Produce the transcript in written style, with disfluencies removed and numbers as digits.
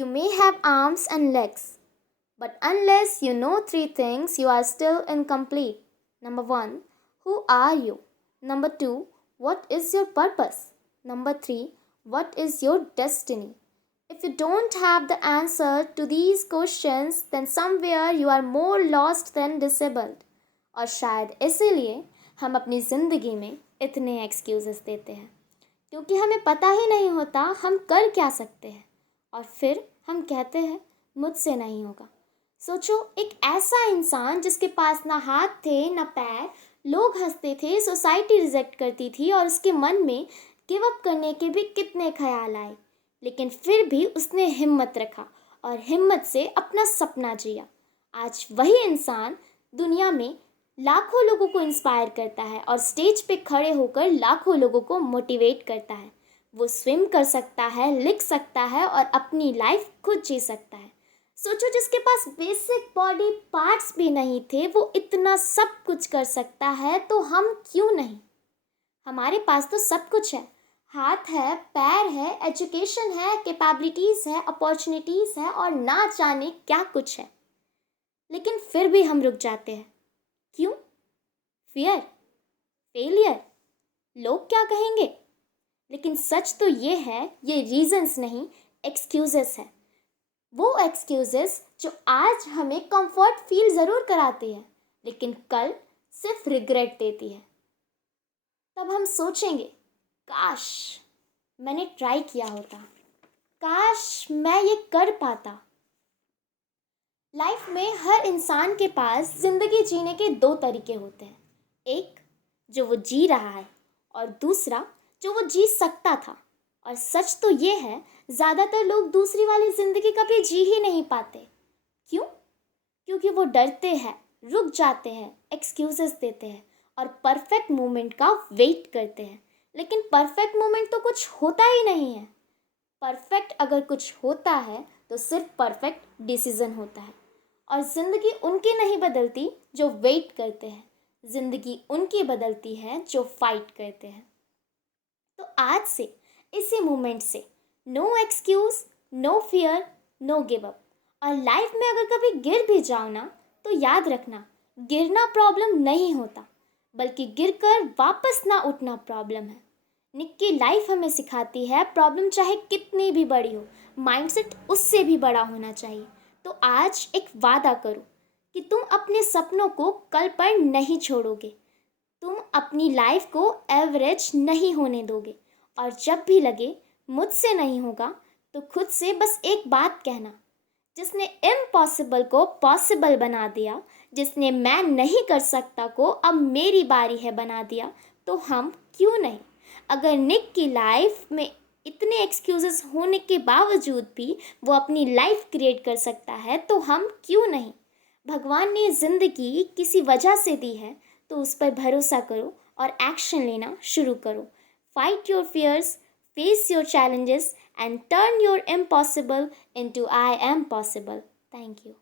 You may have arms and legs, but unless you know three things, you are still incomplete. Number one, who are you? Number two, what is your purpose? Number three, what is your destiny? If you don't have the answer to these questions, then somewhere you are more lost than disabled. और शायद इसीलिए हम अपनी ज़िंदगी में इतने excuses देते हैं, क्योंकि हमें पता ही नहीं होता हम कर क्या सकते हैं, और फिर हम कहते हैं मुझसे नहीं होगा। सोचो, एक ऐसा इंसान जिसके पास ना हाथ थे ना पैर, लोग हंसते थे, सोसाइटी रिजेक्ट करती थी और उसके मन में गिव अप करने के भी कितने ख्याल आए, लेकिन फिर भी उसने हिम्मत रखा और हिम्मत से अपना सपना जिया। आज वही इंसान दुनिया में लाखों लोगों को इंस्पायर करता है और स्टेज पे खड़े होकर लाखों लोगों को मोटिवेट करता है। वो स्विम कर सकता है, लिख सकता है और अपनी लाइफ खुद जी सकता है। सोचो, जिसके पास बेसिक बॉडी पार्ट्स भी नहीं थे वो इतना सब कुछ कर सकता है, तो हम क्यों नहीं? हमारे पास तो सब कुछ है, हाथ है, पैर है, एजुकेशन है, कैपेबिलिटीज़ है, अपॉर्चुनिटीज़ है और ना जाने क्या कुछ है, लेकिन फिर भी हम रुक जाते हैं। क्यों? फियर, फेलियर, लोग क्या कहेंगे? लेकिन सच तो ये है, ये रीजंस नहीं, एक्सक्यूजेस है। वो एक्सक्यूजेस जो आज हमें कंफर्ट फील ज़रूर कराती है, लेकिन कल सिर्फ रिग्रेट देती है। तब हम सोचेंगे, काश मैंने ट्राई किया होता, काश मैं ये कर पाता। लाइफ में हर इंसान के पास ज़िंदगी जीने के दो तरीके होते हैं, एक जो वो जी रहा है और दूसरा जो वो जी सकता था। और सच तो ये है, ज़्यादातर लोग दूसरी वाली ज़िंदगी कभी जी ही नहीं पाते। क्यों? क्योंकि वो डरते हैं, रुक जाते हैं, एक्सक्यूजेस देते हैं और परफेक्ट मोमेंट का वेट करते हैं। लेकिन परफेक्ट मोमेंट तो कुछ होता ही नहीं है। परफेक्ट अगर कुछ होता है तो सिर्फ परफेक्ट डिसीज़न होता है। और ज़िंदगी उनकी नहीं बदलती जो वेट करते हैं, ज़िंदगी उनकी बदलती है जो फाइट करते हैं। तो आज से, इसी मोमेंट से, no excuse, no fear, no give up. और लाइफ में अगर कभी गिर भी जाओ ना, तो याद रखना, गिरना प्रॉब्लम नहीं होता, बल्कि गिरकर वापस ना उठना प्रॉब्लम है। निक की लाइफ हमें सिखाती है, प्रॉब्लम चाहे कितनी भी बड़ी हो, माइंडसेट उससे भी बड़ा होना चाहिए। तो आज एक वादा करो कि तुम अपने सपनों को कल पर नहीं छोड़ोगे, तुम अपनी लाइफ को एवरेज नहीं होने दोगे। और जब भी लगे मुझसे नहीं होगा, तो खुद से बस एक बात कहना, जिसने इम्पॉसिबल को पॉसिबल बना दिया, जिसने मैं नहीं कर सकता को अब मेरी बारी है बना दिया, तो हम क्यों नहीं? अगर निक की लाइफ में इतने एक्सक्यूजेस होने के बावजूद भी वो अपनी लाइफ क्रिएट कर सकता है, तो हम क्यों नहीं? भगवान ने ज़िंदगी किसी वजह से दी है, तो उस पर भरोसा करो और एक्शन लेना शुरू करो। Fight your fears, face your challenges, and turn your impossible into I am possible. Thank you.